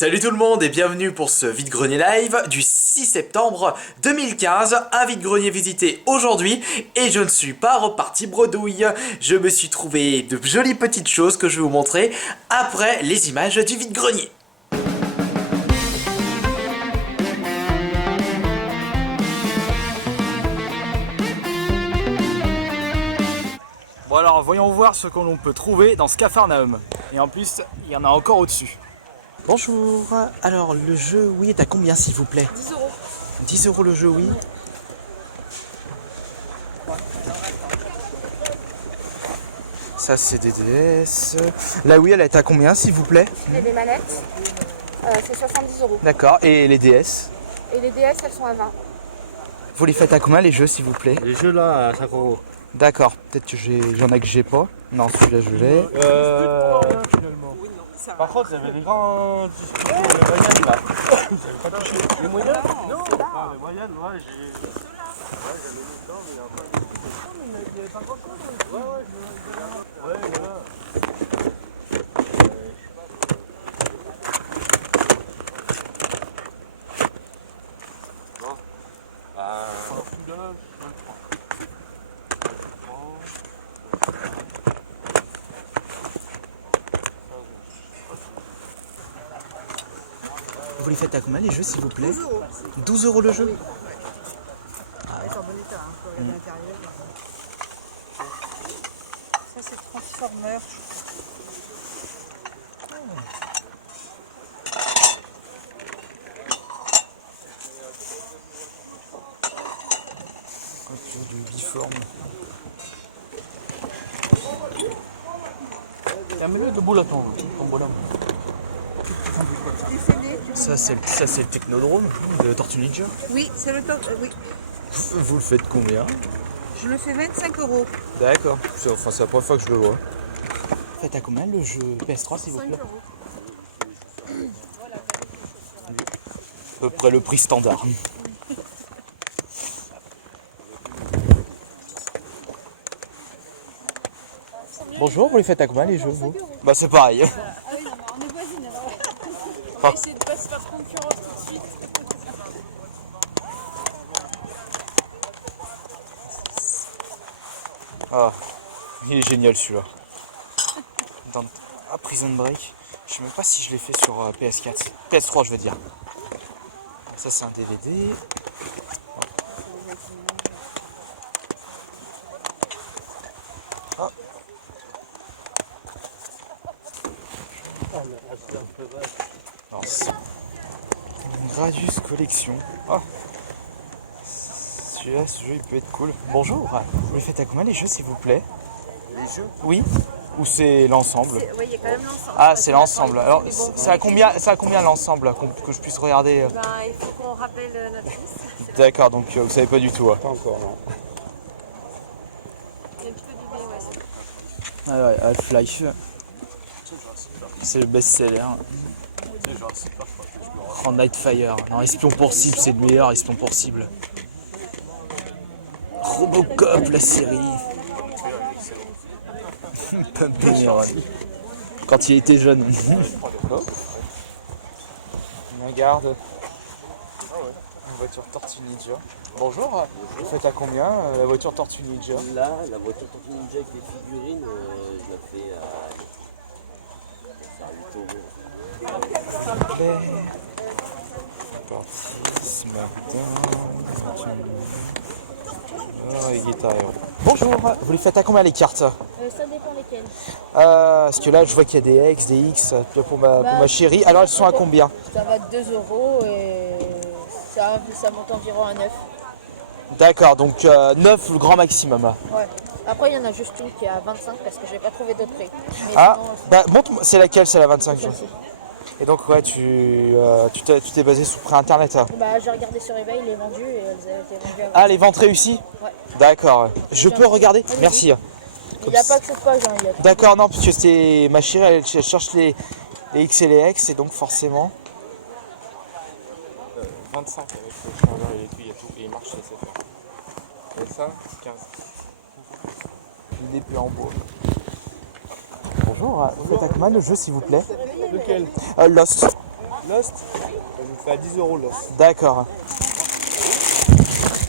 Salut tout le monde et bienvenue pour ce vide-grenier live du 6 septembre 2015. Un vide-grenier visité aujourd'hui et je ne suis pas reparti bredouille. Je me suis trouvé de jolies petites choses que je vais vous montrer après les images du vide-grenier. Bon alors voyons voir ce que l'on peut trouver dans ce Capharnaüm. Et en plus, il y en a encore au-dessus. Bonjour, alors le jeu oui est à combien s'il vous plaît? 10 €. 10 € le jeu oui. Ça c'est des DS. La Wii elle est à combien s'il vous plaît? Et les manettes, c'est 70 €. D'accord, et les DS? Et les DS, elles sont à 20. Vous les faites à combien les jeux s'il vous plaît? Les jeux là à 5 €. D'accord, peut-être que j'en ai que j'ai pas. Non, celui-là je l'ai. Par contre, il y avait des grands discussions, les moyennes là. J'avais pas touché. Les moyennes? Non, les moyennes, ouais, j'ai. Ouais, j'avais mis dedans, mais il y a pas de. Mais il y avait pas grand chose. Ouais, voilà. Bon. Vous les faites à combien les jeux s'il vous plaît? 12 € le jeu? Ça, c'est Transformers. Du biforme. Mets-le debout là, ton bonhomme. Ça c'est le Technodrome de Tortue Ninja. Oui, c'est le top. Oui. Vous le faites combien? Je le fais 25 €. D'accord, c'est la première fois que je le vois. Vous faites à combien le jeu PS3 s'il vous 5 plaît? €. À peu près le prix standard. Bonjour, vous les faites à combien les jeux vous? Bah c'est pareil. Ah oui, non, mais on est voisines alors. On Ah. va essayer de pas se faire concurrence tout de suite. Ah, il est génial celui-là. Prison Break. Je sais même pas si je l'ai fait sur PS4. PS3 je veux dire. Ça c'est un DVD. Oh. Alors, c'est une Gradius Collection. Oh. Celui-là, ce jeu il peut être cool. Bonjour, vous les faites à combien les jeux s'il vous plaît? Les jeux? Oui? Ou c'est l'ensemble? Oui, il y a quand même l'ensemble. Ah, c'est l'ensemble. Alors, c'est à combien l'ensemble que je puisse regarder? Ben, il faut qu'on rappelle notre fils. D'accord, donc vous savez pas du tout. Pas encore, non. Il y a un petit peu d'idée, ouais. Ah ouais, Half-Life. C'est le best-seller. Oh, Nightfire. Non, Espion pour cible, c'est le meilleur Espion pour cible. Robocop, la série. Pumping Iron. Quand il était jeune. La garde. Une voiture Tortue Ninja. Bonjour, vous faites à combien la voiture Tortue Ninja? Là, la voiture Tortue Ninja avec les figurines, je la fais à 8 €. Parti ce matin. Oh, et Guitar Hero. Bonjour, vous les faites à combien les cartes? Ça dépend lesquels. Parce que là je vois qu'il y a des X, des X pour ma chérie. Alors elles sont à combien? Ça va de 2 € et ça monte environ à 9. D'accord, donc 9 le grand maximum. Ouais. Après, il y en a juste une qui est à 25 parce que j'ai pas trouvé d'autres prix. Mais Ah, sinon, bah montre-moi, c'est laquelle? C'est la 25. celle-ci. Et donc ouais, tu t'es basé sous prix internet. Bah, j'ai regardé sur eBay, il est vendu et elles ont été vendues à Ah, les ventes réussies? Ouais. D'accord, ouais. Je peux regarder? Allez-y. Merci. Il n'y a pas que cette page, hein, il y a tout. D'accord, non, parce que c'est ma chérie, elle cherche les X et les X, et donc forcément. 25 avec le chargeur et il y a tout, et il marche, c'est faire. Et ça, 15. Une épée en bois. Bonjour, vous faites à combien le jeu s'il vous plaît? Lequel? Lost. Lost, je vous fais à 10 € Lost. D'accord.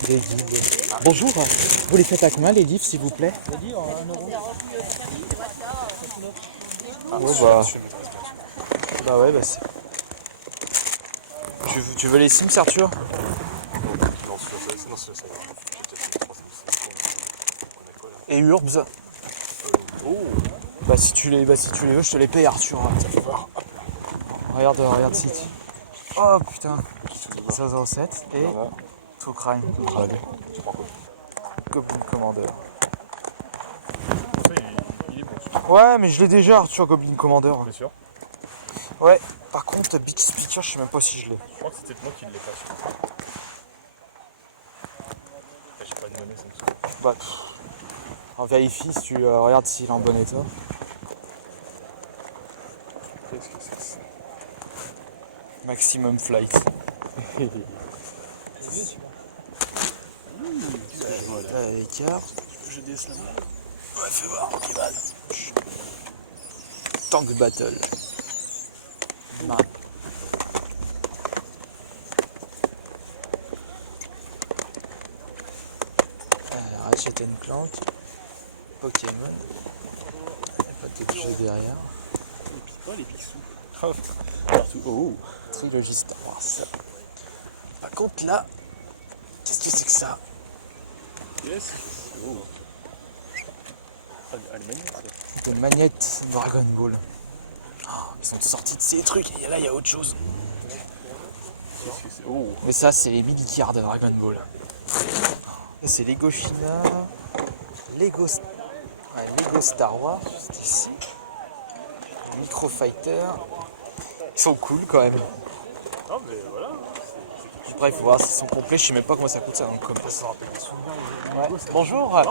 Des guides. Bonjour, vous les faites à combien les livres s'il vous plaît? Vas-y, en 1 €. Oh bah... Bah ouais, bah c'est... Tu veux les Sims, Arthur? Et Urbs? Bah si tu les veux, je te les paye, Arthur. Regarde site. Oh putain. 507 et To Crime. Goblin Commander. Ouais, mais je l'ai déjà, Arthur, Goblin Commander. Bien sûr. Ouais, par contre, Big Speaker, je sais même pas si je l'ai. Je crois que c'était moi qui l'ai pas su. J'ai pas de monnaie, ça me saoule. Bah, on vérifie si tu regardes s'il est en bon état. Qu'est-ce que c'est que ça? Maximum Flight. Les cartes. Je descends. Ouais, fais voir, ok, man. Tank Battle. Map. Ratchet & Clank. Pokémon. Il n'y a pas d'autres jeux derrière. Oh, les pixous. Partout. Oh, trilogie Star Wars. Par contre là, qu'est-ce que c'est que ça? Yes. Oh. Ah, les manettes, ça. Des manettes Dragon Ball. Oh, ils sont sortis de ces trucs et là il y a autre chose. Qu'est-ce que c'est? Oh. Mais ça c'est les mini-cards de Dragon Ball. Et c'est Lego China, Lego Star Wars, juste ici. Micro Fighter. Ils sont cool quand même. Non, mais voilà. Après il faut voir s'ils sont complets, je sais même pas comment ça coûte ça, donc comme ça se rappelle des souvenirs. Ouais. Bonjour.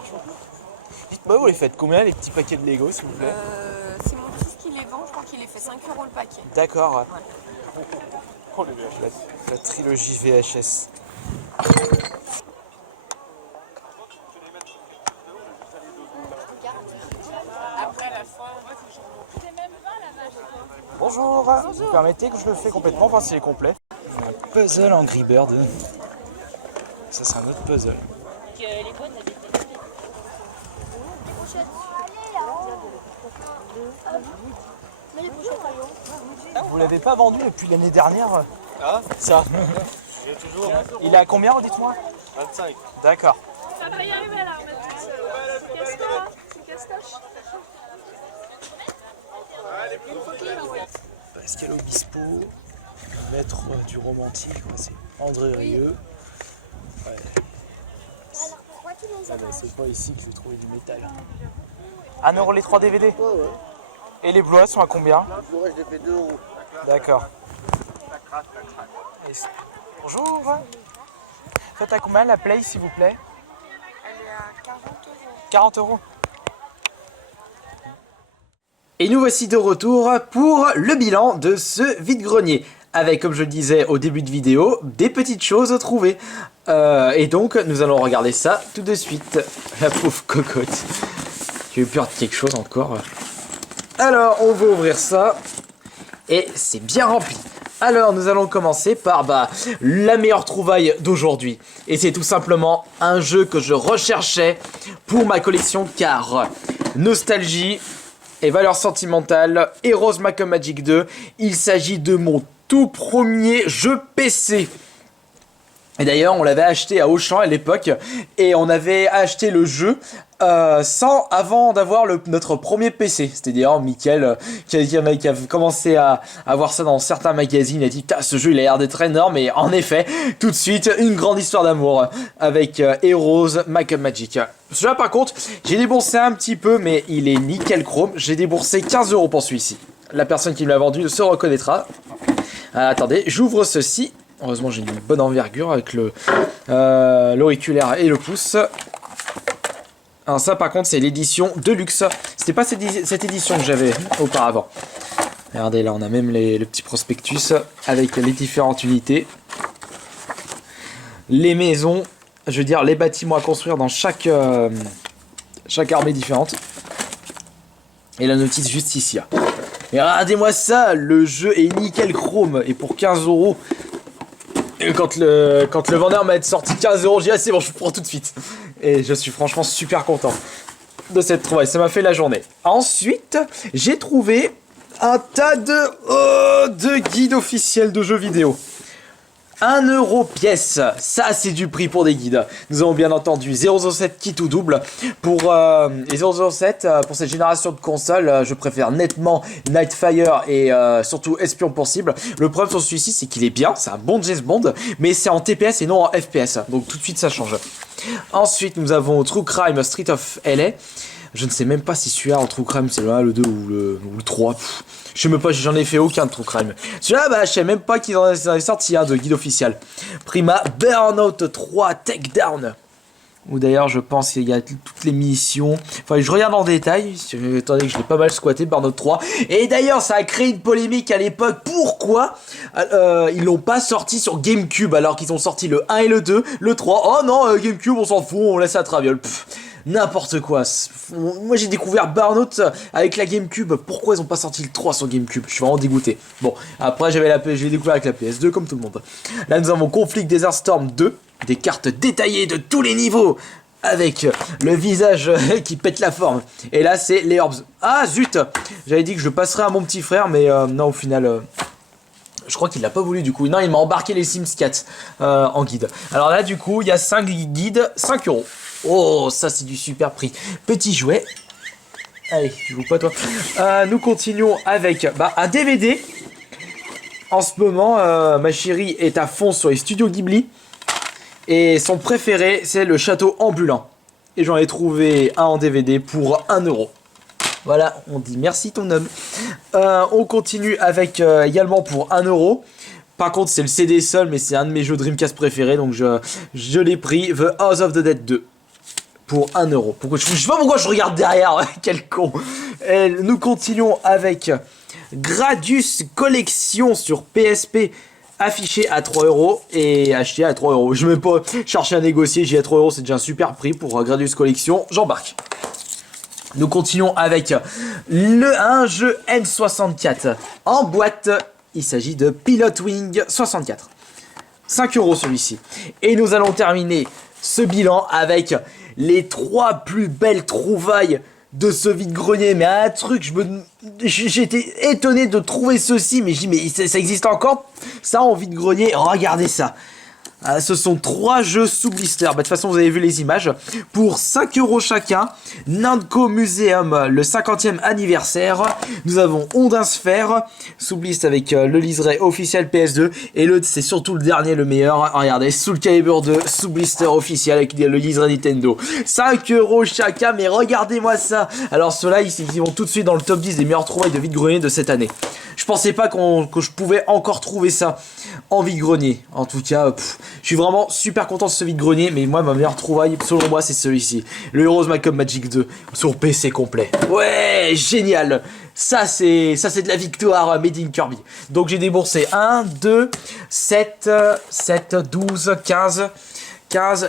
Dites-moi, vous les faites combien les petits paquets de Lego s'il vous plaît? C'est mon fils qui les vend, je crois qu'il les fait 5 € le paquet. D'accord. Oh, les VHS. La trilogie VHS. Bonjour. Vous permettez que je le fais complètement, voir s'il est complet. Un puzzle Angry Bird. Ça c'est un autre puzzle. Vous l'avez pas vendu depuis l'année dernière? Ah, Ça. j'ai toujours Il est à combien, dites-moi? 25. D'accord. Ça va y arriver là, Pascal Obispo, maître du romantique, c'est André Rieu. Ouais. Ah bah, c'est pas ici que je vais trouver du métal. 1 € les 3 DVD? Et les Blu-ray sont à combien? Je l'ai fait 2 €. D'accord. Bonjour. Faites à combien la Play s'il vous plaît? Elle est à 40 €. 40 €. Et nous voici de retour pour le bilan de ce vide-grenier. Avec, comme je le disais au début de vidéo, des petites choses trouvées. Et donc, nous allons regarder ça tout de suite. La pauvre cocotte. J'ai eu peur de quelque chose encore. Alors, on va ouvrir ça. Et c'est bien rempli. Alors, nous allons commencer par la meilleure trouvaille d'aujourd'hui. Et c'est tout simplement un jeu que je recherchais pour ma collection car nostalgie et valeur sentimentale, Heroes Might and Magic 2. Il s'agit de mon tout premier jeu PC. Et d'ailleurs, on l'avait acheté à Auchan à l'époque et on avait acheté le jeu avant d'avoir notre premier PC. C'était d'ailleurs Mickaël qui a commencé à voir ça dans certains magazines. Il a dit « ce jeu il a l'air d'être énorme » et en effet, tout de suite, une grande histoire d'amour avec Heroes Might and Magic. Celui-là par contre, j'ai déboursé un petit peu mais il est nickel chrome. J'ai déboursé 15 € pour celui-ci. La personne qui me l'a vendu se reconnaîtra. Attendez, j'ouvre ceci. Heureusement j'ai une bonne envergure avec l'auriculaire et le pouce. Alors ça par contre c'est l'édition Deluxe. C'était pas cette édition que j'avais auparavant. Regardez là on a même le petit prospectus avec les différentes unités. Les maisons, je veux dire les bâtiments à construire dans chaque armée différente. Et la notice juste ici. Et regardez-moi ça, le jeu est nickel chrome. Et pour 15 €, quand le vendeur m'a sorti 15 €, j'ai dit ah, c'est bon, je prends tout de suite. Et je suis franchement super content de cette trouvaille, ça m'a fait la journée. Ensuite, j'ai trouvé un tas de guides officiels de jeux vidéo. 1 € pièce, ça c'est du prix pour des guides. Nous avons bien entendu 007 kit ou double. Pour les 007, pour cette génération de consoles, je préfère nettement Nightfire et surtout Espion pour cible. Le problème sur celui-ci, c'est qu'il est bien, c'est un bon James Bond, mais c'est en TPS et non en FPS. Donc tout de suite ça change. Ensuite, nous avons True Crime Street of LA. Je ne sais même pas si celui-là en True Crime c'est le 1, le 2 ou le 3. Je sais même pas, j'en ai fait aucun de True Crime. Celui-là, bah, je sais même pas qu'ils en avaient sorti un de guide officiel. Prima Burnout 3 Takedown. Ou d'ailleurs, je pense qu'il y a toutes les missions. Enfin, je regarde en détail. Attendez que je l'ai pas mal squatté, Burnout 3. Et d'ailleurs, ça a créé une polémique à l'époque. Pourquoi ils l'ont pas sorti sur GameCube alors qu'ils ont sorti le 1 et le 2, le 3. Oh non, GameCube, on s'en fout, on laisse à Traviole. N'importe quoi. Moi j'ai découvert Burnout avec la GameCube. Pourquoi ils ont pas sorti le 3 sur GameCube? Je suis vraiment dégoûté. Bon, après j'ai découvert avec la PS2 comme tout le monde. Là nous avons Conflict Desert Storm 2. Des cartes détaillées de tous les niveaux. Avec le visage qui pète la forme. Et là c'est les Orbs. Ah zut, j'avais dit que je passerais à mon petit frère. Mais non au final... je crois qu'il l'a pas voulu du coup. Non, il m'a embarqué les Sims 4 en guide. Alors là du coup il y a 5 guides, 5 €. Oh, ça c'est du super prix. Petit jouet. Allez, je joue pas toi. Nous continuons avec un DVD. En ce moment, ma chérie est à fond sur les studios Ghibli. Et son préféré, c'est le château ambulant. Et j'en ai trouvé un en DVD pour 1 €. Voilà, on dit merci ton homme. On continue avec également pour 1 €. Par contre, c'est le CD seul, mais c'est un de mes jeux Dreamcast préférés. Donc je l'ai pris. The House of the Dead 2. Pour 1 €. Je sais pas pourquoi je regarde derrière. Quel con. Et nous continuons avec Gradius Collection sur PSP. Affiché à 3 € et acheté à 3 €. Je ne vais pas chercher à négocier. J'ai à 3 €. C'est déjà un super prix pour Gradius Collection. J'embarque. Nous continuons avec un jeu N64 en boîte. Il s'agit de Pilotwing 64. 5 € celui-ci. Et nous allons terminer ce bilan avec les 3 plus belles trouvailles de ce vide-grenier. Mais un truc, j'étais étonné de trouver ceci. Mais j'ai dit, mais ça existe encore ça en vide-grenier? Regardez ça. Ce sont 3 jeux sous blister. De toute façon, vous avez vu les images. Pour 5 € chacun, Namco Museum, le 50e anniversaire. Nous avons Ondin Sphere, sous blister avec le liseré officiel PS2. Et c'est surtout le dernier, le meilleur. Regardez, Soul Calibur 2, sous blister officiel avec le liseré Nintendo. 5 € chacun, mais regardez-moi ça. Alors ceux-là, ils vont tout de suite dans le top 10 des meilleures trouvailles de vide-grenier de cette année. Je pensais pas que je pouvais encore trouver ça en vide-grenier. En tout cas, je suis vraiment super content de ce vide-grenier. Mais moi, ma meilleure trouvaille, selon moi, c'est celui-ci. Le Heroes Macom Magic 2 sur PC complet. Ouais, génial. Ça, c'est de la victoire made in Kirby. Donc, j'ai déboursé 1, 2, 7, 12, 15.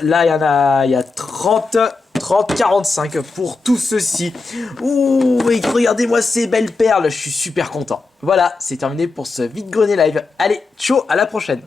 Là, il y a 30, 45 pour tout ceci. Ouh, et regardez-moi ces belles perles. Je suis super content. Voilà, c'est terminé pour ce vide-grenier live. Allez, ciao, à la prochaine.